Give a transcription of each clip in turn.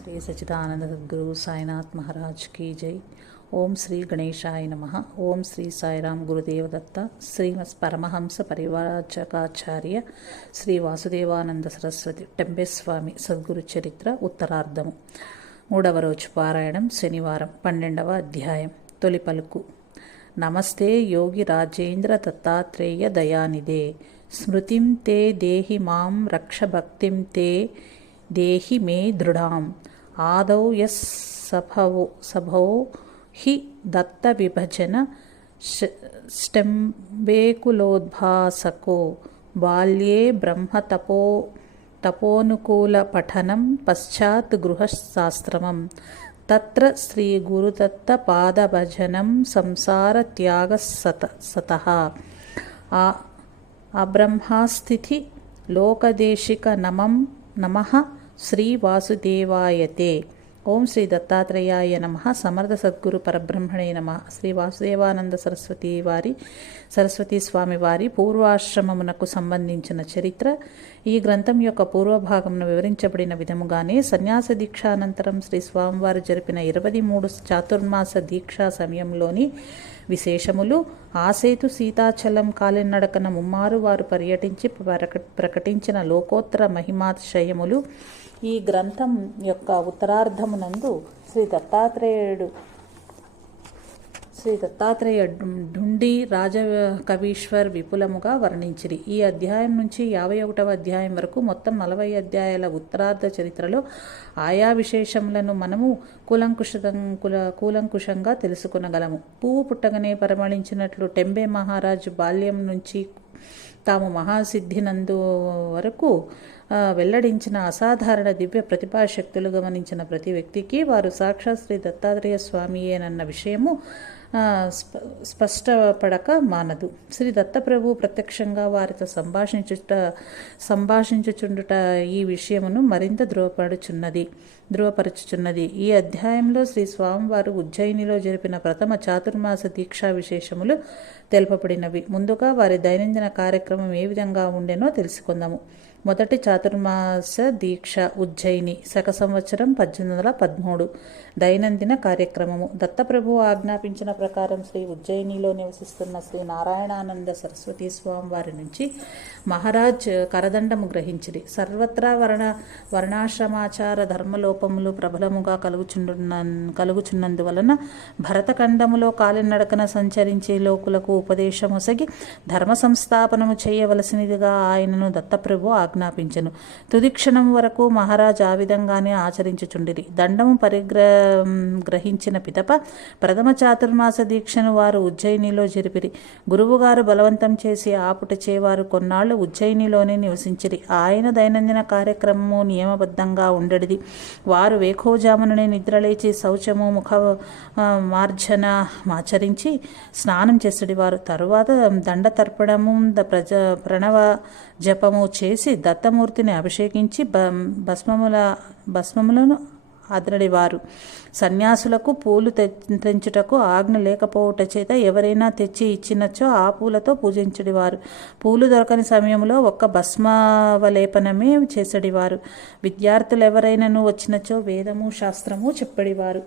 శ్రీ సచిదానంద గురు సాయినాథ్ మహారాజ్ కీ జై. ఓం శ్రీ గణేశాయ నమ. ఓం శ్రీ సాయిరామ్ గురుదేవదత్త శ్రీమస్ పరమహంస పరివాచకాచార్య శ్రీ వాసుదేవానంద సరస్వతి టెంబేస్వామి సద్గురు చరిత్ర ఉత్తరార్ధము. మూడవ రోజు పారాయణం శనివారం పన్నెండవ అధ్యాయం. తొలి పలుకు. నమస్తే యోగి రాజేంద్ర దత్తాత్రేయ దయానిదే స్మృతిం తే దేహి మాం రక్ష భక్తిం తే దేహి మే దృఢాం. ఆదౌ ఎస్ సభవో సభౌ హి దత్త విభజన స్టెంబేకులోద్భాసకో బాల్యే బ్రహ్మతపో తపోనుకూల పఠనం పశ్చాత్ గృహశాస్త్రమం. తత్ర శ్రీ గురుదత్త పాదభజనం సంసార త్యాగ సత సత. అబ్రహ్మాస్థితి లోకదేశిక నమం నమ శ్రీ వాసుదేవాయతే ఓం శ్రీ దత్తాత్రేయాయ నమ. సమర్థ సద్గురు పరబ్రహ్మణే నమ. శ్రీ వాసుదేవానంద సరస్వతి వారి సరస్వతి స్వామి వారి పూర్వాశ్రమమునకు సంబంధించిన చరిత్ర. ఈ గ్రంథం యొక్క పూర్వభాగమును వివరించబడిన విధముగానే సన్యాస దీక్షానంతరం శ్రీ స్వామివారు జరిపిన ఇరవై మూడు చాతుర్మాస దీక్షా సమయంలోని విశేషములు ఆసేతు సీతాచలం కాలినడకన ముమ్మారు వారు పర్యటించి ప్రక ప్రకటించిన లోకోత్తర మహిమాతిశయములు ఈ గ్రంథం యొక్క ఉత్తరార్ధమునందు శ్రీ దత్తాత్రేయుడు శ్రీ దత్తాత్రేయ ఢుండి రాజ కవీశ్వర్ విపులముగా వర్ణించిరి. ఈ అధ్యాయం నుంచి యాభై ఒకటవ అధ్యాయం వరకు మొత్తం నలభై అధ్యాయాల ఉత్తరార్ధ చరిత్రలో ఆయా విశేషములను మనము కూలంకుషంకుల కూలంకుషంగా తెలుసుకునగలము. పువ్వు పుట్టగనే పరిమళించినట్లు టెంబే మహారాజు బాల్యం నుంచి తాము మహాసిద్ధినందు వరకు వెల్లడించిన అసాధారణ దివ్య ప్రతిభాశక్తులు గమనించిన ప్రతి వ్యక్తికి వారు సాక్షాత్ శ్రీ దత్తాత్రేయ స్వామియేనన్న విషయము స్పష్టపడక మానదు. శ్రీ దత్తప్రభు ప్రత్యక్షంగా వారితో సంభాషించుట సంభాషించుచుండుట ఈ విషయమును మరింత ధృవపడుచున్నది ధృవపరచుచున్నది ఈ అధ్యాయంలో శ్రీ స్వామివారు ఉజ్జయినిలో జరిపిన ప్రథమ చాతుర్మాస దీక్షా విశేషములు తెలుపబడినవి. ముందుగా వారి దైనందిన కార్యక్రమం ఏ విధంగా ఉండెనో తెలుసుకుందాము. మొదటి చాతుర్మాస దీక్ష ఉజ్జయిని శక సంవత్సరం పద్దెనిమిది వందల పదమూడు. దైనందిన కార్యక్రమము. దత్తప్రభు ఆజ్ఞాపించిన ప్రకారం శ్రీ ఉజ్జయినిలో నివసిస్తున్న శ్రీ నారాయణానంద సరస్వతి స్వామి వారి నుంచి మహారాజ్ కరదండము గ్రహించిరి. సర్వత్రా వర్ణ వర్ణాశ్రమాచార ధర్మలోపములు ప్రబలముగా కలుగుచున్న కలుగుచున్నందువలన భరతఖండములో కాలినడకన సంచరించే లోకులకు ఉపదేశముసగి ధర్మ సంస్థాపనము చేయవలసినదిగా ఆయనను దత్తప్రభు ఆజ్ఞాపించను. తుదిక్షణం వరకు మహారాజు ఆ విధంగానే ఆచరించుచుండిరి. దండము పరిగ్ర గ్రహించిన పితప ప్రథమ చాతుర్మాస దీక్షను వారు ఉజ్జయినిలో జరిపిరి. గురువుగారు బలవంతం చేసి ఆపుట చేవారు కొన్నాళ్ళు ఉజ్జయినిలోనే నివసించిరి. ఆయన దైనందిన కార్యక్రమము నియమబద్ధంగా ఉండడిది. వారు వేఖోజాముననే నిద్రలేచి శౌచము ముఖ మార్జన ఆచరించి స్నానం చేసేవారు తరువాత దండ తర్పణము ప్రజ ప్రణవ జపము చేసి దత్తమూర్తిని అభిషేకించి భస్మముల భస్మములను అదరడివారు సన్యాసులకు పూలు తెంచుటకు ఆజ్ఞ లేకపోవుట చేత ఎవరైనా తెచ్చి ఇచ్చినచో ఆ పూలతో పూజించడివారు. పూలు దొరకని సమయంలో ఒక్క భస్మవలేపనమే చేసడివారు. విద్యార్థులు ఎవరైనాను వచ్చినచో వేదము శాస్త్రము చెప్పడివారు.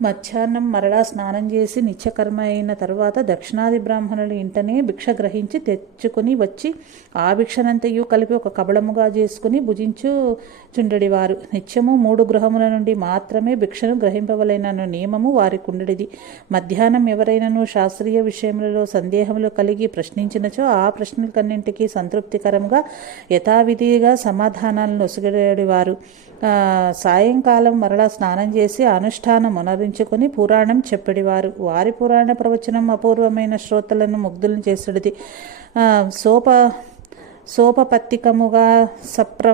మధ్యాహ్నం మరలా స్నానం చేసి నిత్యకర్మ అయిన తర్వాత దక్షిణాది బ్రాహ్మణుల ఇంటనే భిక్ష గ్రహించి తెచ్చుకుని వచ్చి ఆ భిక్షనంతయు కలిపి ఒక కబళముగా చేసుకుని భుజించు చుండడివారు. నిత్యము మూడు గృహముల నుండి మాత్రమే భిక్షను గ్రహింపవలైన నియమము వారి కుండడిది. మధ్యాహ్నం ఎవరైనాను శాస్త్రీయ విషయములలో సందేహములు కలిగి ప్రశ్నించినచో ఆ ప్రశ్నలకన్నింటికీ సంతృప్తికరంగా యథావిధిగా సమాధానాలను ఒసగడేవారు సాయంకాలం మరలా స్నానం చేసి అనుష్ఠానం మనరించుకొని పురాణం చెప్పడివారు వారి పురాణ ప్రవచనం అపూర్వమైన శ్రోతలను ముగ్ధులను చేసేది సోప సోపపత్తికముగా సప్ర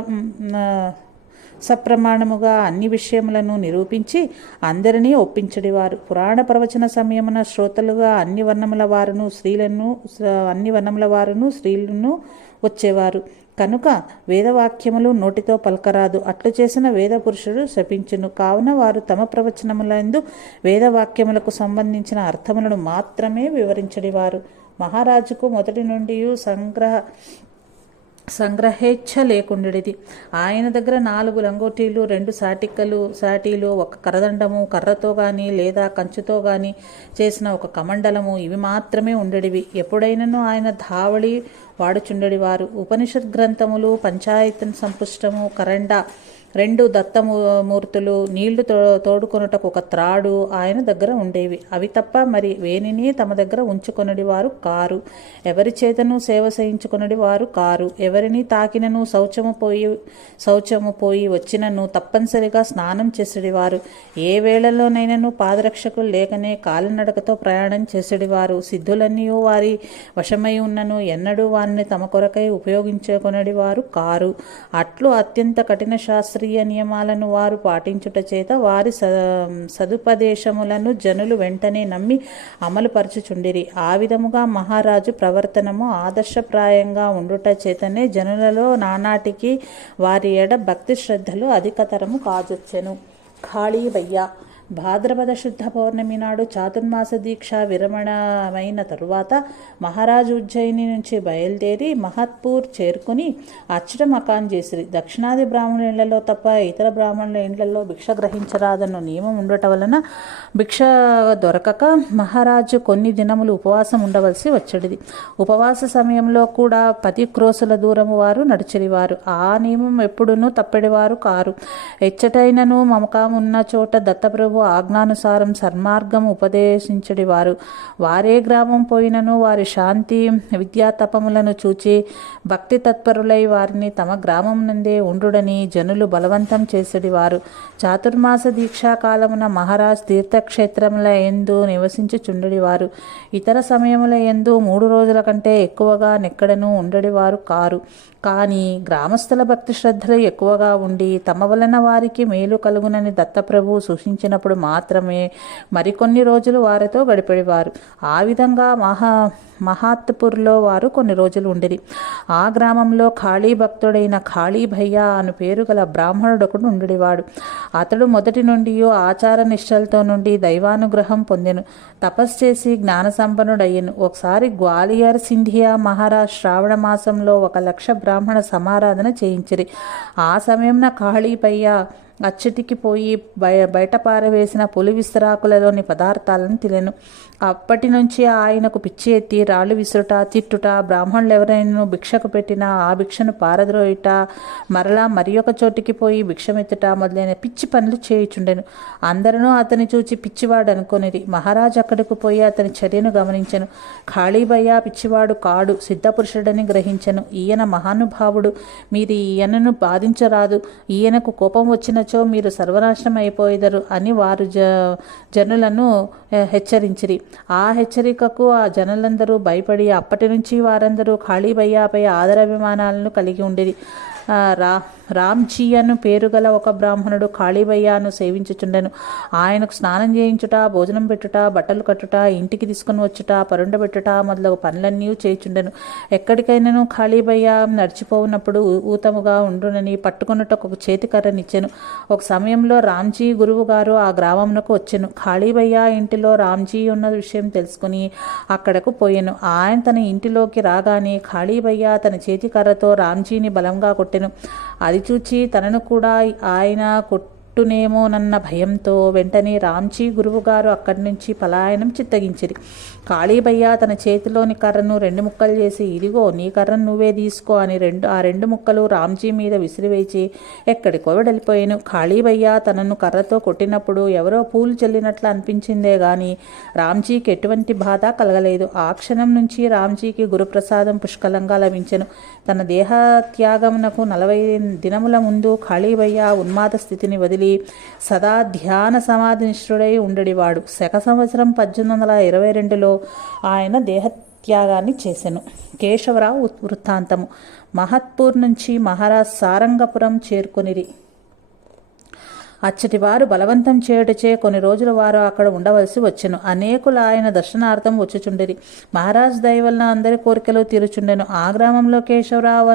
సప్రమాణముగా అన్ని విషయములను నిరూపించి అందరినీ ఒప్పించడివారు. పురాణ ప్రవచన సమయమున శ్రోతలుగా అన్ని వర్ణముల వారును స్త్రీలను అన్ని వర్ణముల వారును స్త్రీలను వచ్చేవారు. కనుక వేదవాక్యములు నోటితో పలకరాదు. అట్లు చేసిన వేద పురుషుడు శపించును. కావున వారు తమ ప్రవచనములందు వేదవాక్యములకు సంబంధించిన అర్థములను మాత్రమే వివరించడివారు. మహారాజుకు మొదటి నుండి సంగ్రహ సంగ్రహేచ్ఛ లేకుండెడిది ఆయన దగ్గర నాలుగు లంగోటీలు రెండు సాటికలు సాటీలు ఒక కరదండము కర్రతో కానీ లేదా కంచుతో కానీ చేసిన ఒక కమండలము ఇవి మాత్రమే ఉండేటివి ఎప్పుడైనను ఆయన ధావళి వాడుచుండెడివారు. ఉపనిషత్ గ్రంథములు పంచాయతన్ సంపుష్టము కరండ రెండు దత్తమూర్తులు నీళ్ళు తో తోడుకొనుటకు ఒక త్రాడు ఆయన దగ్గర ఉండేవి. అవి తప్ప మరి వేనిని తమ దగ్గర ఉంచుకొనడి వారు కారు. ఎవరి చేతను సేవ చేయించుకొనడి వారు కారు. ఎవరిని తాకినను శౌచము పోయి శౌచము పోయి వచ్చినను తప్పనిసరిగా స్నానం చేసేడివారు. ఏ వేళలోనైనాను పాదరక్షకులు లేకనే కాలినడకతో ప్రయాణం చేసేడివారు. సిద్ధులన్నీ వారి వశమై ఉన్నను ఎన్నడూ వారిని తమ కొరకై ఉపయోగించుకొనడి వారు కారు. అట్లు అత్యంత కఠిన శాస్త్రీయ నియమాలను వారు పాటించుట చేత వారి స సదుపదేశములను జనులు వెంటనే నమ్మి అమలుపరచుచుండిరి. ఆ విధముగా మహారాజు ప్రవర్తనము ఆదర్శప్రాయంగా ఉండుట చేతనే జనులలో నానాటికి వారి ఎడ భక్తి శ్రద్ధలు అధికతరము కాజొచ్చెను. ఖాళీ వయ్య భాద్రపద శుద్ధ పౌర్ణమి నాడు చాతుర్మాస దీక్ష విరమణమైన తరువాత మహారాజు ఉజ్జయిని నుంచి బయలుదేరి మహత్పూర్ చేరుకుని అచ్చట మకాన్ చేసిరి దక్షిణాది బ్రాహ్మణుల ఇళ్ళలో తప్ప ఇతర బ్రాహ్మణుల ఇండ్లలో భిక్ష గ్రహించరాదన్న నియమం ఉండటం వలన భిక్ష దొరకక మహారాజు కొన్ని దినములు ఉపవాసం ఉండవలసి వచ్చడిది. ఉపవాస సమయంలో కూడా పది క్రోసుల దూరము వారు నడిచిరివారు. ఆ నియమం ఎప్పుడునూ తప్పెడివారు కారు. ఎచ్చటైనను మమకామున్న చోట దత్తప్రభు ఆజ్ఞానుసారం సన్మార్గం ఉపదేశించడి వారు. వారే గ్రామం పోయినను వారి శాంతి విద్యా తపములను చూచి భక్తి తత్పరులై వారిని తమ గ్రామం నుండే ఉండుడని జనులు బలవంతం చేసేడివారు చాతుర్మాస దీక్షా కాలమున మహారాజ్ తీర్థక్షేత్రముల ఎందు నివసించుచుండడివారు ఇతర సమయముల ఎందు మూడు రోజుల కంటే ఎక్కువగా నెక్కడను ఉండడివారు కారు. కానీ గ్రామస్తుల భక్తి శ్రద్ధలు ఎక్కువగా ఉండి తమ వలన వారికి మేలు కలుగునని దత్తప్రభు సూచించినప్పుడు మాత్రమే మరికొన్ని రోజులు వారితో గడిపేవారు. ఆ విధంగా మహా మహాత్పూర్లో వారు కొన్ని రోజులు ఉండిరి. ఆ గ్రామంలో ఖాళీ భక్తుడైన ఖాళీ భయ్య అను పేరు గల బ్రాహ్మణుడొకడు ఉండేవాడు అతడు మొదటి నుండి ఆచార నిష్టలతో నుండి దైవానుగ్రహం పొందెను. తపస్సు చేసి జ్ఞాన సంపన్నుడయ్యను. ఒకసారి గ్వాలియర్ సింధియా మహారాజ్ శ్రావణ మాసంలో ఒక లక్ష బ్రాహ్మణ సమారాధన చేయించిరి. ఆ సమయంన ఖాళీపయ్య అచ్చటికి పోయి బయ బయట పారవేసిన పులి విస్తరాకులలోని పదార్థాలను తినెను. అప్పటి నుంచి ఆయనకు పిచ్చి ఎత్తి రాళ్ళు విసురుట తిట్టుట బ్రాహ్మణులు ఎవరైనా భిక్షకు పెట్టినా ఆ భిక్షను పారద్రోయుట మరలా మరి ఒక చోటికి పోయి భిక్షమెత్తుట మొదలైన పిచ్చి పనులు చేయుచుండెను. అందరూ అతని చూచి పిచ్చివాడు అనుకొనిది మహారాజు అక్కడికి పోయి అతని చర్యను గమనించెను. ఖాళీబయ్య పిచ్చివాడు కాడు సిద్ధపురుషుడని గ్రహించను. ఈయన మహానుభావుడు. మీరు ఈయనను బాధించరాదు. ఈయనకు కోపం వచ్చిన వచ్చినచో మీరు సర్వనాశనం అయిపోయేదరు అని వారు జ జనులను హెచ్చరించిరి. ఆ హెచ్చరికకు ఆ జనులందరూ భయపడి అప్పటి నుంచి వారందరూ ఖాళీ భయ్యాపై ఆదరాభిమానాలను కలిగి ఉండేది రా రామ్జీ అను పేరు గల ఒక బ్రాహ్మణుడు కాళీబయ్యను సేవించుచుండెను. ఆయనకు స్నానం చేయించుట భోజనం పెట్టుట బట్టలు కట్టుట ఇంటికి తీసుకుని వచ్చుట పరుండబెట్టుట మొదలగు పనులన్నీ చేయుచుండెను. ఎక్కడికైనాను కాళీబయ్య నడిచిపోవునప్పుడు ఊతముగా ఉండునని పట్టుకున్నట్టు ఒక చేతికర్రనిచ్చెను. ఒక సమయంలో రామ్జీ గురువు గారు ఆ గ్రామంలోకి వచ్చెను. కాళీబయ్య ఇంటిలో రామ్జీ ఉన్న విషయం తెలుసుకుని అక్కడకు పోయాను. ఆయన తన ఇంటిలోకి రాగానే కాళీబయ్య తన చేతికర్రతో రామ్జీని బలంగా కొట్టెను. అది చూచి తనను కూడా ఆయన కొట్టునేమోనన్న భయంతో వెంటనే రామ్జీ గురువుగారు అక్కడి నుంచి పలాయనం చిత్తగించిరి. కాళీబయ్య తన చేతిలోని కర్రను రెండు ముక్కలు చేసి ఇదిగో నీ కర్రను నువ్వే తీసుకో అని రెండు ఆ రెండు ముక్కలు రామ్జీ మీద విసిరివేచి ఎక్కడికో వెళ్ళిపోయాను కాళీబయ్య తనను కర్రతో కొట్టినప్పుడు ఎవరో పూలు చల్లినట్లు అనిపించిందే గాని రామ్జీకి ఎటువంటి బాధ కలగలేదు. ఆ క్షణం నుంచి రామ్జీకి గురుప్రసాదం పుష్కలంగా లభించెను. తన దేహత్యాగమునకు నలభై దినముల ముందు ఖాళీబయ్య ఉన్మాద స్థితిని వదిలి సదా ధ్యాన సమాధి నిష్ఠుడై ఉండడివాడు శక సంవత్సరం పద్దెనిమిది వందల ఇరవై రెండులో ఆయన దేహత్యాగాన్ని చేశాను కేశవరావు వృత్తాంతము. మహత్పూర్ నుంచి మహారాజ్ సారంగపురం చేరుకునిరి. అచ్చటి వారు బలవంతం చేయుటచే కొన్ని రోజుల వారు అక్కడ ఉండవలసి వచ్చెను. అనేకులు ఆయన దర్శనార్థం వచ్చుచుండిరి. మహారాజ్ దయ వలన అందరి కోరికలు తీరుచుండెను. ఆ గ్రామంలో కేశవరావు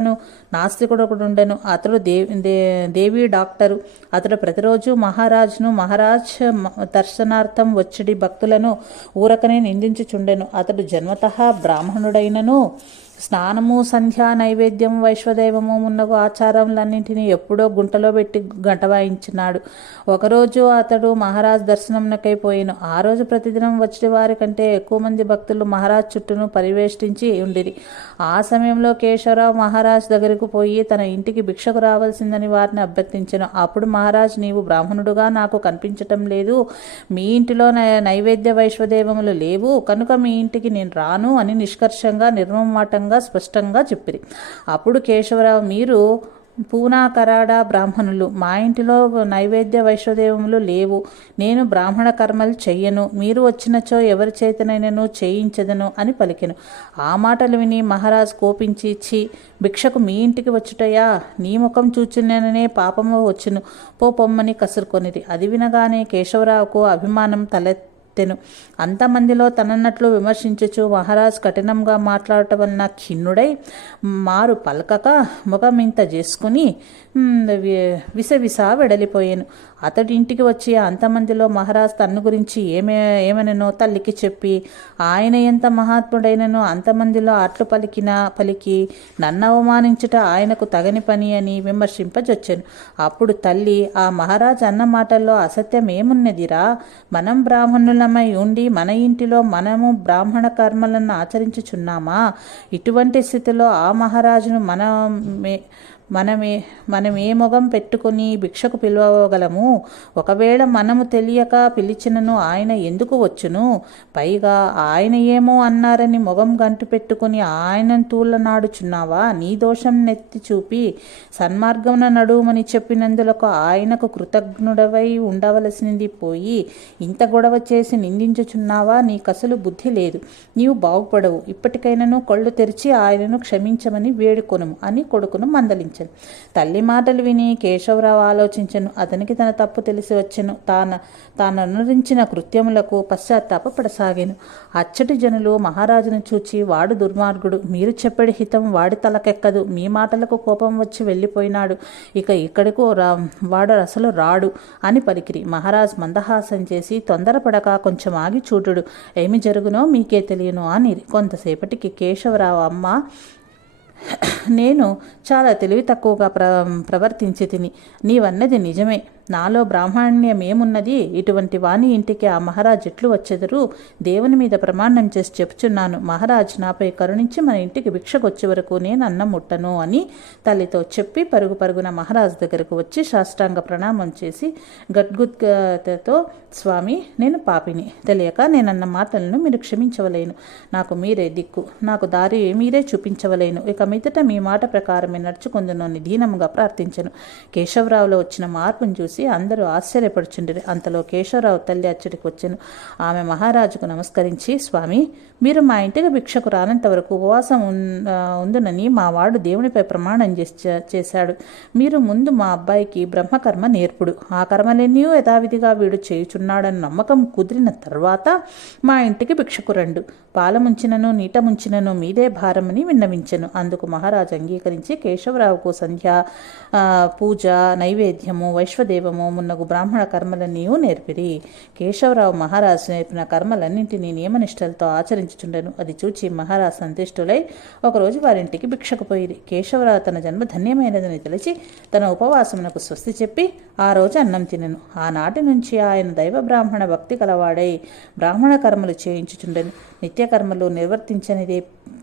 నాస్తికుడు ఒకడు ఉండెను. అతడు దేవి దే- దేవి డాక్టరు. అతడు ప్రతిరోజు మహారాజ్ను మహారాజ్ దర్శనార్థం వచ్చడి భక్తులను ఊరకనే నిందించుచుండెను. అతడు జన్మతః బ్రాహ్మణుడైనను స్నానము సంధ్యా నైవేద్యం వైశ్వదైవము మున్నగు ఆచారములన్నింటినీ ఎప్పుడో గుంటలో పెట్టి గంట వాయించినాడు. ఒకరోజు అతడు మహారాజ్ దర్శనంకైపోయిను ఆ రోజు ప్రతిదినం వచ్చిన వారి కంటే ఎక్కువ మంది భక్తులు మహారాజ్ చుట్టూను పరివేష్టించి ఉండిరి. ఆ సమయంలో కేశవరావు మహారాజ్ దగ్గరకు పోయి తన ఇంటికి భిక్షకు రావాల్సిందని వారిని అభ్యర్థించను. అప్పుడు మహారాజ్ నీవు బ్రాహ్మణుడుగా నాకు కనిపించటం లేదు. మీ ఇంటిలో నై- నైవేద్య వైశ్వదేవములు లేవు. కనుక మీ ఇంటికి నేను రాను అని నిష్కర్షంగా నిర్మమాటంగా స్పష్టంగా చెప్పిరి. అప్పుడు కేశవరావు మీరు పూనా కరాడ బ్రాహ్మణులు మా ఇంటిలో నైవేద్య వైశ్వదేవములు లేవు. నేను బ్రాహ్మణ కర్మలు చెయ్యను. మీరు వచ్చినచో ఎవరి చేతనైనను చేయించదను అని పలికెను. ఆ మాటలు విని మహారాజ్ కోపించి ఇచ్చి భిక్షకు మీ ఇంటికి వచ్చుటయా? నీ ముఖం చూచుననే పాపము వచ్చును. పో పొమ్మని కసురుకొనిది అది వినగానే కేశవరావుకు అభిమానం తలెత్తి తెను అంతమందిలో తనన్నట్లు విమర్శించచ్చు. మహారాజ్ కఠినంగా మాట్లాడటం వలన ఖిన్నుడై మారు పలకక ముఖమింత చేసుకుని విసవిస వెడలిపోయాను. అతడి ఇంటికి వచ్చి అంతమందిలో మహారాజ్ తన్ను గురించి ఏమే ఏమననో తల్లికి చెప్పి ఆయన ఎంత మహాత్ముడైనను అంతమందిలో అట్లు పలికిన పలికి నన్ను అవమానించుట ఆయనకు తగని పని అని విమర్శింపజొచ్చాను. అప్పుడు తల్లి ఆ మహారాజ్ అన్న మాటల్లో అసత్యం ఏమున్నదిరా మనం బ్రాహ్మణులమై ఉండి మన ఇంటిలో మనము బ్రాహ్మణ కర్మలను ఆచరించుచున్నామా? ఇటువంటి స్థితిలో ఆ మహారాజును మనమే మనమే మనం ఏ మొగం పెట్టుకుని భిక్షకు పిలవగలము. ఒకవేళ మనము తెలియక పిలిచినను ఆయన ఎందుకు వచ్చును? పైగా ఆయన ఏమో అన్నారని మొగం గంటు పెట్టుకుని ఆయన తూలనాడుచున్నావా నీ దోషం నెత్తి చూపి సన్మార్గమున నడుమని చెప్పినందులకు ఆయనకు కృతజ్ఞుడవై ఉండవలసింది పోయి ఇంత గొడవ చేసి నిందించుచున్నావా? నీకసలు బుద్ధి లేదు. నీవు బాగుపడవు. ఇప్పటికైనాను కళ్ళు తెరిచి ఆయనను క్షమించమని వేడుకొనుము అని కొడుకును ఆలోచించను. తల్లి మాటలు విని కేశవరావు ఆలోచించను. అతనికి తన తప్పు తెలిసి వచ్చెను. తాను తాను అనురించిన కృత్యములకు పశ్చాత్తాపపడసాగాను. అచ్చటి జనులు మహారాజును చూచి వాడు దుర్మార్గుడు. మీరు చెప్పడి హితం వాడి తలకెక్కదు. మీ మాటలకు కోపం వచ్చి వెళ్ళిపోయినాడు. ఇక ఇక్కడికి రా వాడు అసలు రాడు అని పలికిరి. మహారాజ్ మందహాసం చేసి తొందరపడక. కొంచెం ఆగి చూటుడు ఏమి జరుగునో మీకే తెలియను అని. కొంతసేపటికి కేశవరావు అమ్మ నేను చాలా తెలివి తక్కువగా ప్ర ప్రవర్తించి తిని నీవన్నది నిజమే. నాలో బ్రాహ్మణ్యమేమున్నది? ఇటువంటి వాణి ఇంటికి ఆ మహారాజ్ ఎట్లు వచ్చెదరు? దేవుని మీద ప్రమాణం చేసి చెప్పుచున్నాను మహారాజ్ నాపై కరుణించి మన ఇంటికి భిక్షకొచ్చే వరకు నేను అన్నం ముట్టను అని తల్లితో చెప్పి పరుగు పరుగున మహారాజ్ దగ్గరకు వచ్చి సాష్టాంగ ప్రణామం చేసి గద్గుద్గతతో స్వామి నేను పాపిని. తెలియక నేనన్న మాటలను మీరు క్షమించవలేను. నాకు మీరే దిక్కు. నాకు దారి మీరే చూపించవలేను. ఇక మీదట మీ మాట ప్రకారమే నడుచుకుందునని దీనముగా ప్రార్థించను. కేశవరావులో వచ్చిన మార్పును చూసి అందరూ ఆశ్చర్యపడుచుండిరి. అంతలో కేశవరావు తల్లి అచ్చడికి వచ్చాను. ఆమె మహారాజుకు నమస్కరించి స్వామి మీరు మా ఇంటికి భిక్షకు రానంత వరకు ఉపవాసం ఉన్- ఉందునని మా వాడు దేవునిపై ప్రమాణం చేశాడు. మీరు ముందు మా అబ్బాయికి బ్రహ్మకర్మ నేర్పుడు. ఆ కర్మలన్నీ యథావిధిగా వీడు చేయుచున్నాడని నమ్మకం కుదిరిన తర్వాత మా ఇంటికి భిక్షకు రండు. పాలముంచినను నీటముంచినను నీట మీదే భారమని విన్నవించను. అందుకు మహారాజు అంగీకరించి కేశవరావుకు సంధ్య పూజ నైవేద్యము వైశ్వదేవము మున్నగు బ్రాహ్మణ కర్మలన్నీ నేర్పిరి. కేశవరావు మహారాజు నేర్పిన కర్మలన్నింటినీ నియమనిష్టలతో ఆచరించుచుండెను. అది చూచి మహారాజు సంతుష్టులై ఒకరోజు వారింటికి భిక్షకు పోయిరి. కేశవరావు తన జన్మ ధన్యమైనదని తెలిసి తన ఉపవాసమునకు స్వస్తి చెప్పి ఆ రోజు అన్నం తినెను. ఆనాటి నుంచి ఆయన దైవ బ్రాహ్మణ భక్తి కలవాడై బ్రాహ్మణ కర్మలు చేయించుచుండెను. నిత్యకర్మలు నిర్వర్తించనిదే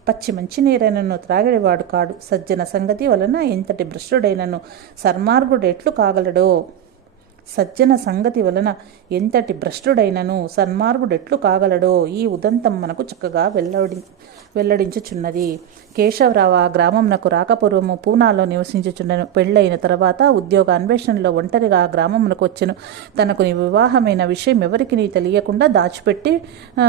పచ్చి మంచినీరైనను త్రాగడివాడు కాడు. సజ్జన సంగతి వలన ఎంతటి భ్రష్టుడైనను సన్మార్గుడు ఎట్లు కాగలడో? సజ్జన సంగతి వలన ఎంతటి భ్రష్టుడైనను సన్మార్గుడెట్లు కాగలడో ఈ ఉదంతం మనకు చక్కగా వెల్లడి వెల్లడించుచున్నది. కేశవరావు ఆ గ్రామంనకు రాకపూర్వము పూనాలో నివసించుచుండెను పెళ్ళైన తర్వాత ఉద్యోగ అన్వేషణలో ఒంటరిగా ఆ గ్రామమునకు వచ్చెను. తనకు వివాహమైన విషయం ఎవరికి తెలియకుండా దాచిపెట్టి ఆ,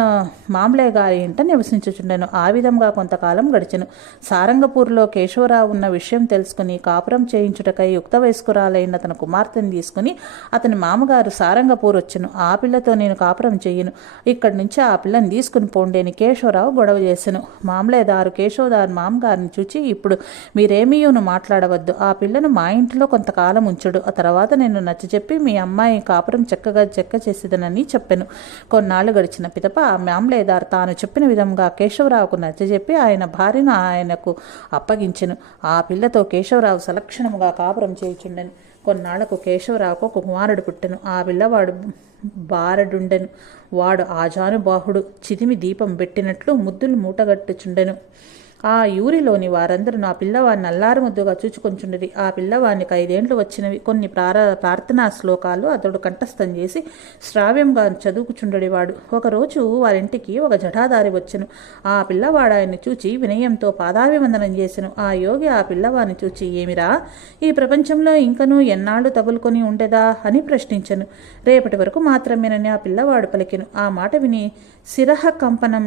మామలే గారి ఇంట నివసించుచుండెను. ఆ విధంగా కొంతకాలం గడిచెను. సారంగపూర్లో కేశవరావు ఉన్న విషయం తెలుసుకుని కాపురం చేయించుటకై యుక్త వయస్కురాలైన తన కుమార్తెను తీసుకుని అతని మామగారు సారంగపూర్ వచ్చును ఆ పిల్లతో నేను కాపురం చెయ్యను ఇక్కడి నుంచి ఆ పిల్లని తీసుకుని పోండేని కేశవరావు గొడవ చేశాను. మామలేదారు కేశవదారు మామగారిని చూచి ఇప్పుడు మీరేమీయూను మాట్లాడవద్దు. ఆ పిల్లను మా ఇంట్లో కొంతకాలం ఉంచుడు. ఆ తర్వాత నేను నచ్చజెప్పి మీ అమ్మాయి కాపురం చక్కగా చెక్క చేసేదనని చెప్పాను. కొన్నాళ్ళు గడిచిన పిదప ఆ మామలేదారు తాను చెప్పిన విధంగా కేశవరావుకు నచ్చజెప్పి ఆయన భార్యను ఆయనకు అప్పగించెను. ఆ పిల్లతో కేశవరావు సలక్షణముగా కాపురం చేయుచుండెను. కొన్నాళ్ళకు కేశవరావుకు ఒక కుమారుడు పుట్టెను ఆ పిల్లవాడు బారడుండెను. వాడు ఆజానుబాహుడు. చిదిమి దీపం పెట్టినట్లు ముద్దులు మూటగట్టుచుండెను. ఆ యూరిలోని వారందరూ నా పిల్లవాడిని అల్లారు ముద్దుగా చూచుకొంచుండిరి. ఆ పిల్లవానికి ఐదేండ్లు వచ్చినవి. కొన్ని ప్రార ప్రార్థనా శ్లోకాలు అతడు కంఠస్థం చేసి శ్రావ్యంగా చదువుకుచుండేవాడు. ఒకరోజు వారింటికి ఒక జటాదారి వచ్చెను. ఆ పిల్లవాడు ఆయన్ని చూచి వినయంతో పాదాభివందనం చేసెను. ఆ యోగి ఆ పిల్లవాడిని చూచి ఏమిరా? ఈ ప్రపంచంలో ఇంకనూ ఎన్నాళ్ళు తగులుకొని ఉండేదా? అని ప్రశ్నించను. రేపటి వరకు మాత్రమేనని ఆ పిల్లవాడు పలికెను. ఆ మాట విని శిరహ కంపనం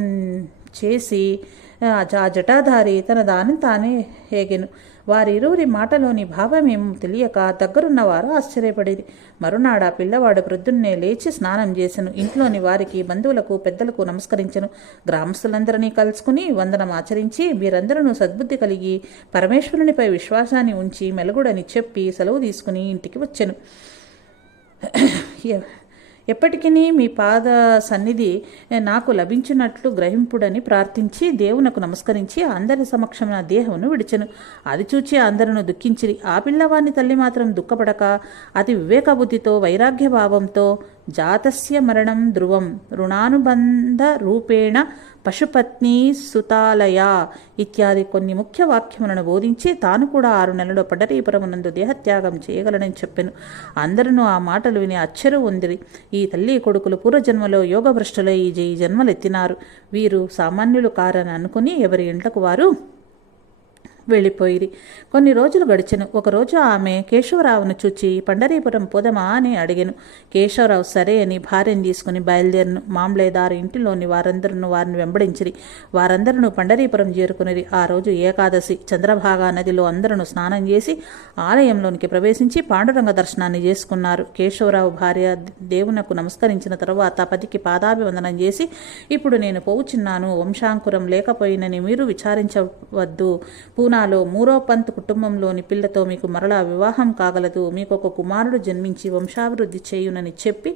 చేసి ఆ జటాధారి తన దాని తానే హేగెను. వారిరువురి మాటలోని భావమేమో తెలియక దగ్గరున్నవారు ఆశ్చర్యపడేది. మరునాడు ఆ పిల్లవాడు ప్రొద్దున్నే లేచి స్నానం చేసెను. ఇంట్లోని వారికి బంధువులకు పెద్దలకు నమస్కరించెను. గ్రామస్తులందరినీ కలుసుకుని వందనం ఆచరించి వీరందరూ సద్బుద్ధి కలిగి పరమేశ్వరునిపై విశ్వాసాన్ని ఉంచి మెలగుడని చెప్పి సెలవు తీసుకుని ఇంటికి వచ్చెను. ఎప్పటికీ మీ పాద సన్నిధి నాకు లభించినట్లు గ్రహింపుడని ప్రార్థించి దేవునకు నమస్కరించి అందరి సమక్షం నా దేహమును విడిచెను. అది చూచి అందరూ దుఃఖించిరి. ఆ పిల్లవాని తల్లి మాత్రం దుఃఖపడక అతి వివేకబుద్ధితో వైరాగ్య భావంతో జాతస్య మరణం ధ్రువం. రుణానుబంధ రూపేణ పశుపత్ని సుతాలయ ఇత్యాది కొన్ని ముఖ్య వాక్యములను బోధించి తాను కూడా ఆరు నెలలో పడరీపురమునందు దేహత్యాగం చేయగలనని చెప్పెను. అందరూ ఆ మాటలు విని అచ్చరు ఉందిరి. ఈ తల్లి కొడుకులు పూర్వజన్మలో యోగభ్రష్టులై ఈ జన్మలెత్తినారు. వీరు సామాన్యులు కారని అనుకుని ఎవరి ఇంట్లకు వారు వెళ్ళిపోయింది కొన్ని రోజులు గడిచను. ఒకరోజు ఆమె కేశవరావును చూచి పండరీపురం పోదమా? అని అడిగాను. కేశవరావు సరే అని భార్యను తీసుకుని బయలుదేరను. మామలేదారు ఇంటిలోని వారందరూ వారిని వెంబడించిరి. వారందరూ పండరీపురం చేరుకునేది ఆ రోజు ఏకాదశి. చంద్రభాగా నదిలో అందరూ స్నానం చేసి ఆలయంలోనికి ప్రవేశించి పాండురంగ దర్శనాన్ని చేసుకున్నారు. కేశవరావు భార్య దేవునకు నమస్కరించిన తరువాత పతికి పాదాభివందనం చేసి ఇప్పుడు నేను పోవుచున్నాను. వంశాంకురం లేకపోయినని మీరు విచారించవద్దు. పూనా పూనాలో మూరో పంత్ కుటుంబంలోని పిల్లతో మీకు మరలా వివాహం కాగలదు. మీకు ఒక కుమారుడు జన్మించి వంశాభివృద్ధి చేయునని చెప్పి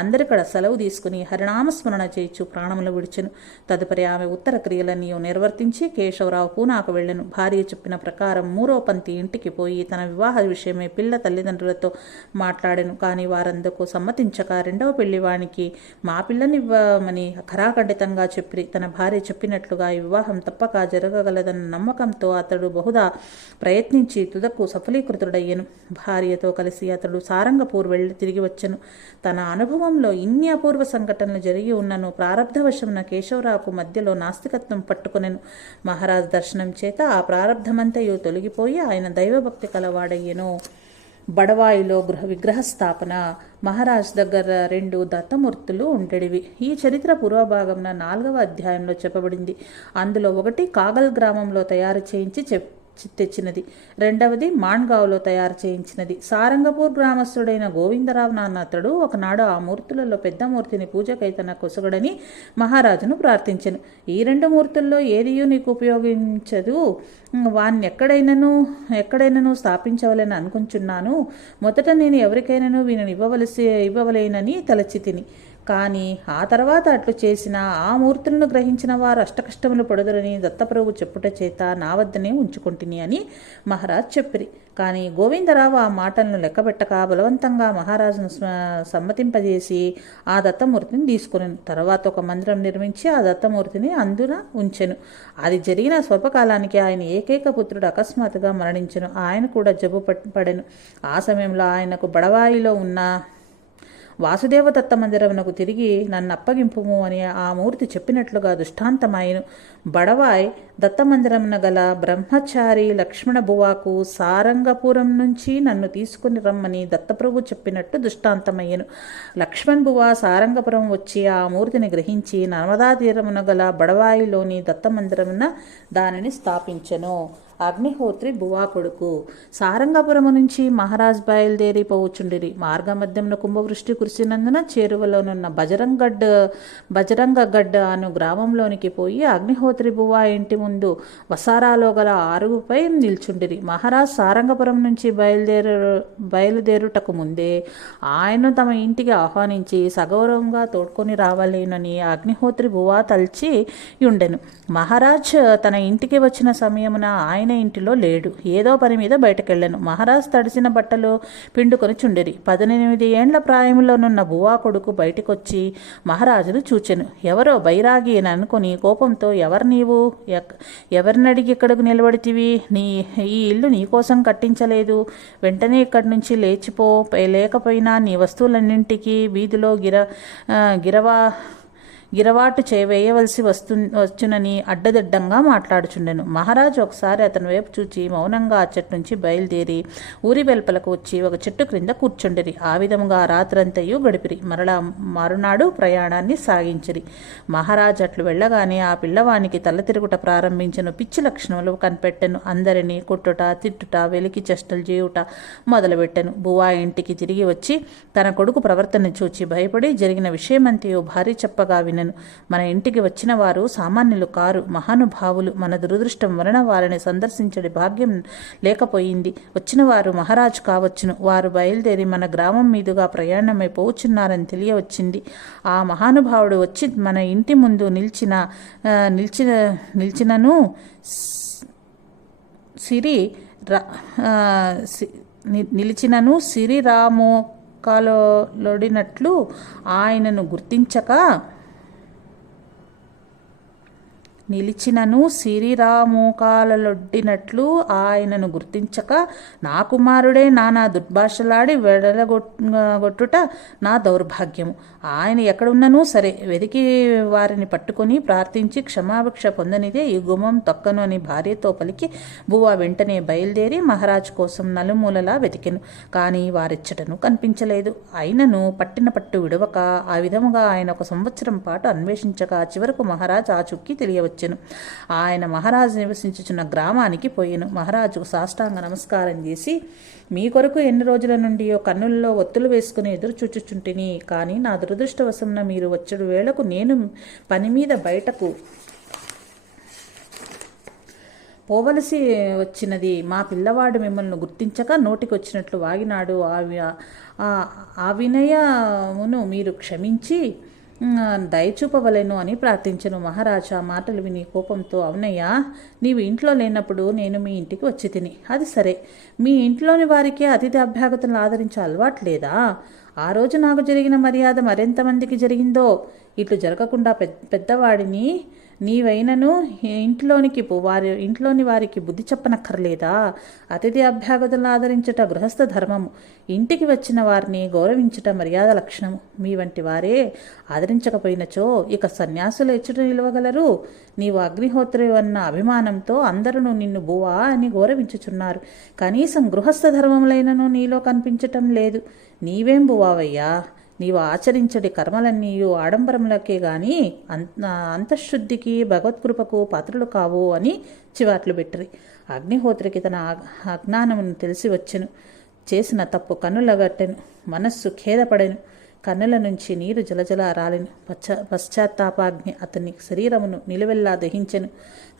అందరికడ సెలవు తీసుకుని హరినామస్మరణ చేయొచ్చు ప్రాణములు విడిచెను. తదుపరి ఆమె ఉత్తర క్రియలన్నీ నిర్వర్తించి కేశవరావు పూనాకు వెళ్ళను. భార్య చెప్పిన ప్రకారం మూరో పంతి ఇంటికి పోయి తన వివాహ విషయమే పిల్ల తల్లిదండ్రులతో మాట్లాడాను. కానీ వారందుకు సమ్మతించక రెండవ పెళ్ళివానికి మా పిల్లనివ్వమని ఖరాఖండితంగా చెప్పి తన భార్య చెప్పినట్లుగా ఈ వివాహం తప్పక జరగగలదన్న నమ్మకంతో అతడు అతడు బహుదా ప్రయత్నించి తుదకు సఫలీకృతుడయ్యను. భార్యతో కలిసి అతడు సారంగపూర్ వెళ్ళి తిరిగి వచ్చను. తన అనుభవంలో ఇన్ని అపూర్వ సంఘటనలు జరిగి ఉన్నను ప్రారంధవశమున కేశవరావుకు మధ్యలో నాస్తికత్వం పట్టుకునెను. మహారాజ్ దర్శనం చేత ఆ ప్రారంధమంతయు తొలగిపోయి ఆయన దైవభక్తి కలవాడయ్యెను. బడవాయిలో గృహ విగ్రహ స్థాపన మహారాజ్ దగ్గర రెండు దత్తమూర్తులు ఉండేవి ఈ చరిత్ర పూర్వభాగంన నాలుగవ అధ్యాయంలో చెప్పబడింది. అందులో ఒకటి కాగల్ గ్రామంలో తయారు చేయించి చెప్ తెచ్చినది రెండవది మాండ్గావ్లో తయారు చేయించినది. సారంగపూర్ గ్రామస్థుడైన గోవిందరావు నాన్న అతడు ఒకనాడు ఆ మూర్తులలో పెద్ద మూర్తిని పూజకై తన కొసగడని మహారాజును ప్రార్థించను. ఈ రెండు మూర్తుల్లో ఏదియూ నీకు ఉపయోగించదు. వాన్ని ఎక్కడైనాను ఎక్కడైనాను స్థాపించవలని అనుకుంటున్నాను మొదట నేను ఎవరికైనాను వీనిని ఇవ్వవలసి ఇవ్వవలేనని తలచి తిని కానీ ఆ తర్వాత అట్లు చేసిన ఆ మూర్తులను గ్రహించిన వారు అష్టకష్టములు పడుదరని దత్తప్రభు చెప్పుట చేత నా వద్దనే ఉంచుకుంటుని అని మహారాజ్ చెప్పిరి. కానీ గోవిందరావు ఆ మాటలను లెక్కబెట్టక బలవంతంగా మహారాజును సమ్మతింపజేసి ఆ దత్తమూర్తిని తీసుకుని తర్వాత ఒక మందిరం నిర్మించి ఆ దత్తమూర్తిని అందున ఉంచెను. అది జరిగిన స్వల్పకాలానికి ఆయన ఏకైక పుత్రుడు అకస్మాత్తుగా మరణించెను. ఆయన కూడా జబ్బు పడెను. ఆ సమయంలో ఆయనకు బడవాయిలో ఉన్న వాసుదేవ దత్త మందిరమునకు తిరిగి నన్ను అప్పగింపుము అని ఆ మూర్తి చెప్పినట్లుగా దుష్టాంతమాయను. బడవాయ్ దత్తమందిరమున గల బ్రహ్మచారి లక్ష్మణ బువాకు సారంగపురం నుంచి నన్ను తీసుకుని రమ్మని దత్తప్రభు చెప్పినట్టు దుష్టాంతమయ్యను. లక్ష్మణ్ బువా సారంగపురం వచ్చి ఆ మూర్తిని గ్రహించి నర్మదా తీరమున గల బడవాయిలోని దత్తమందిరమున దానిని స్థాపించెను. అగ్నిహోత్రి బువా కొడుకు. సారంగపురము నుంచి మహారాజ్ బయలుదేరి పోవుచుండిరి మార్గమధ్యంలో కుంభవృష్టి కురిసినందున చేరువలోనున్న బజరంగడ్ బజరంగగడ్డ అను గ్రామంలోనికి పోయి అగ్నిహోత్రి బువా ఇంటి ముందు వసారాలో గల ఆరుగుపై నిల్చుండిరి. మహారాజ్ సారంగపురం నుంచి బయలుదేరు బయలుదేరుటకు ముందే ఆయన తమ ఇంటికి ఆహ్వానించి సగౌరవంగా తోడ్కొని రావాలేనని అగ్నిహోత్రి బువా తలిచి ఉండెను మహారాజ్ తన ఇంటికి వచ్చిన సమయమున ఆయన ఇంటిలో లేడు. ఏదో పని మీద బయటకెళ్ళాను. మహారాజ్ తడిసిన బట్టలు పిండుకొని చుండిరి. పద్దెనిమిది ఏండ్ల ప్రాయంలోనున్న బువా కొడుకు బయటికొచ్చి మహారాజును చూచెను. ఎవరో బైరాగి అని అనుకుని కోపంతో ఎవరు నీవు? ఎవరినడిగి ఇక్కడకు నిలబడితివి? నీ ఈ ఇల్లు నీకోసం కట్టించలేదు. వెంటనే ఇక్కడి నుంచి లేచిపో. లేకపోయినా నీ వస్తువులన్నింటికి వీధిలో గిర గిరవా గిరవాటు చేయవేయవలసి వస్తు వచ్చునని అడ్డదిడ్డంగా మాట్లాడుచుండెను. మహారాజు ఒకసారి అతని వైపు చూచి మౌనంగా ఆ చెట్టు నుంచి బయలుదేరి ఊరి వెలుపలకు వచ్చి ఒక చెట్టు క్రింద కూర్చుండిరి. ఆ విధముగా రాత్రంతయు గడిపిరి. మరలా మరునాడు ప్రయాణాన్ని సాగించిరి. మహారాజు అట్లు వెళ్ళగానే ఆ పిల్లవానికి తల తిరుగుట ప్రారంభించిన. పిచ్చి లక్షణములు కనిపెట్టెను. అందరినీ కొట్టుట తిట్టుట వెలికి చెష్టలు చేయుట మొదలుపెట్టెను. బువా ఇంటికి తిరిగి వచ్చి తన కొడుకు ప్రవర్తన చూచి భయపడి జరిగిన విషయమంతయు భార్య చెప్పగా వినెను మన ఇంటికి వచ్చిన వారు సామాన్యులు కారు. మహానుభావులు మన దురదృష్టం వలన వారిని సందర్శించడి భాగ్యం లేకపోయింది. వచ్చిన వారు మహారాజు కావచ్చును. వారు బయలుదేరి మన గ్రామం మీదుగా ప్రయాణమై పోచున్నారని తెలియవచ్చింది. ఆ మహానుభావుడు వచ్చి మన ఇంటి ముందు నిలిచిన నిలిచిన నిలిచినను సిరి రా ని- నిలిచినను సిరిరామో కాలొడినట్లు ఆయనను గుర్తించక నిలిచినను సిరిరామోకాలలొడ్డినట్లు ఆయనను గుర్తించక నా కుమారుడే నానా దుర్భాషలాడి వెడలగొట్టుట నా దౌర్భాగ్యము. ఆయన ఎక్కడున్నానూ సరే వెతికి వారిని పట్టుకొని ప్రార్థించి క్షమాభిక్ష పొందనిదే ఈ గుమ్మం తొక్కను అని భార్యతో పలికి బువ్వ వెంటనే బయలుదేరి మహారాజు కోసం నలుమూలలా వెతికెను కానీ వారిచ్చటను కనిపించలేదు. అయినను పట్టిన పట్టు విడవక ఆ విధముగా ఆయన ఒక సంవత్సరం పాటు అన్వేషించగా చివరకు మహారాజు ఆ చుక్కి తెలియవచ్చెను. ఆయన మహారాజు నివసించుచున్న గ్రామానికి పోయాను. మహారాజుకు సాష్టాంగ నమస్కారం చేసి మీ కొరకు ఎన్ని రోజుల నుండియో కన్నుల్లో ఒత్తులు వేసుకుని ఎదురు చూచుచుంటిని? కానీ నా దురదృష్టవశమున మీరు వచ్చడు వేళకు నేను పని మీద బయటకు పోవలసి వచ్చినది. మా పిల్లవాడు మిమ్మల్ని గుర్తించక నోటికి వచ్చినట్లు వాగినాడు. ఆ ఆ- ఆ వినయమును మీరు క్షమించి దయచూపవలెను అని ప్రార్థించను. మహారాజా మాటలు విని కోపంతో అవునయ్యా నీవు ఇంట్లో లేనప్పుడు నేను మీ ఇంటికి వచ్చి తిని. అది సరే. మీ ఇంట్లోని వారికి అతిథి అభ్యాగతులను ఆదరించే అలవాటు లేదా? ఆ రోజు నాకు జరిగిన మర్యాద మరెంతమందికి జరిగిందో? ఇట్లు జరగకుండా పెద్ద పెద్దవాడిని నీవైనను ఇంట్లోనికి వారి ఇంట్లోని వారికి బుద్ధి చెప్పనక్కర్లేదా? అతిథి అభ్యాగతులను ఆదరించుట గృహస్థ ధర్మము. ఇంటికి వచ్చిన వారిని గౌరవించుట మర్యాద లక్షణము. మీ వంటి వారే ఆదరించకపోయినచో ఇక సన్యాసులు ఎచ్చుట నిలవగలరు. నీవు అగ్నిహోత్రి అన్న అభిమానంతో అందరూ నిన్ను బువా అని గౌరవించుచున్నారు. కనీసం గృహస్థ ధర్మములైనను నీలో కనిపించటం లేదు. నీవేం బువావయ్యా? నీవు ఆచరించడి కర్మలన్నీయు ఆడంబరములకే గాని అంత అంతఃశుద్ధికి భగవత్కృపకు పాత్రలు కావు అని చివాట్లు పెట్టిరి. అగ్నిహోత్రికి తన అజ్ఞానమును తెలిసి వచ్చెను. చేసిన తప్పు కన్నులగట్టెను మనస్సు ఖేదపడెను. కన్నుల నుంచి నీరు జలజల రాలెను. పశ్చ పశ్చాత్తాపాగ్ని అతని శరీరమును నిలువెల్లా దహించెను.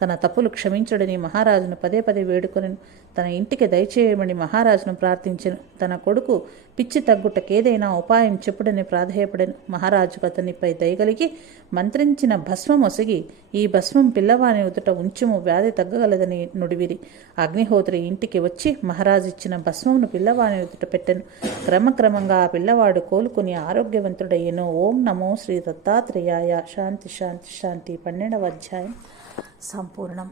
తన తప్పులు క్షమించుడని మహారాజును పదే పదే వేడుకొనెను తన ఇంటికి దయచేయమని మహారాజును ప్రార్థించెను. తన కొడుకు పిచ్చి తగ్గుటకేదైనా ఉపాయం చెప్పుడని ప్రాధేయపడెను. మహారాజుకు అతనిపై దయగలిగి మంత్రించిన భస్మం ఒసిగి ఈ భస్మం పిల్లవాని ఉదుట ఉంచుము వ్యాధి తగ్గగలదని నుడివిరి. అగ్నిహోత్రి ఇంటికి వచ్చి మహారాజు ఇచ్చిన భస్మమును పిల్లవాని ఉదుట పెట్టెను. క్రమక్రమంగా ఆ పిల్లవాడు కోలుకుని ఆరోగ్యవంతుడయ్యను. ఓం నమో శ్రీ దత్తాత్రేయాయ. శాంతి శాంతి శాంతి. పన్నెండవ అధ్యాయం. సంపూర్ణం.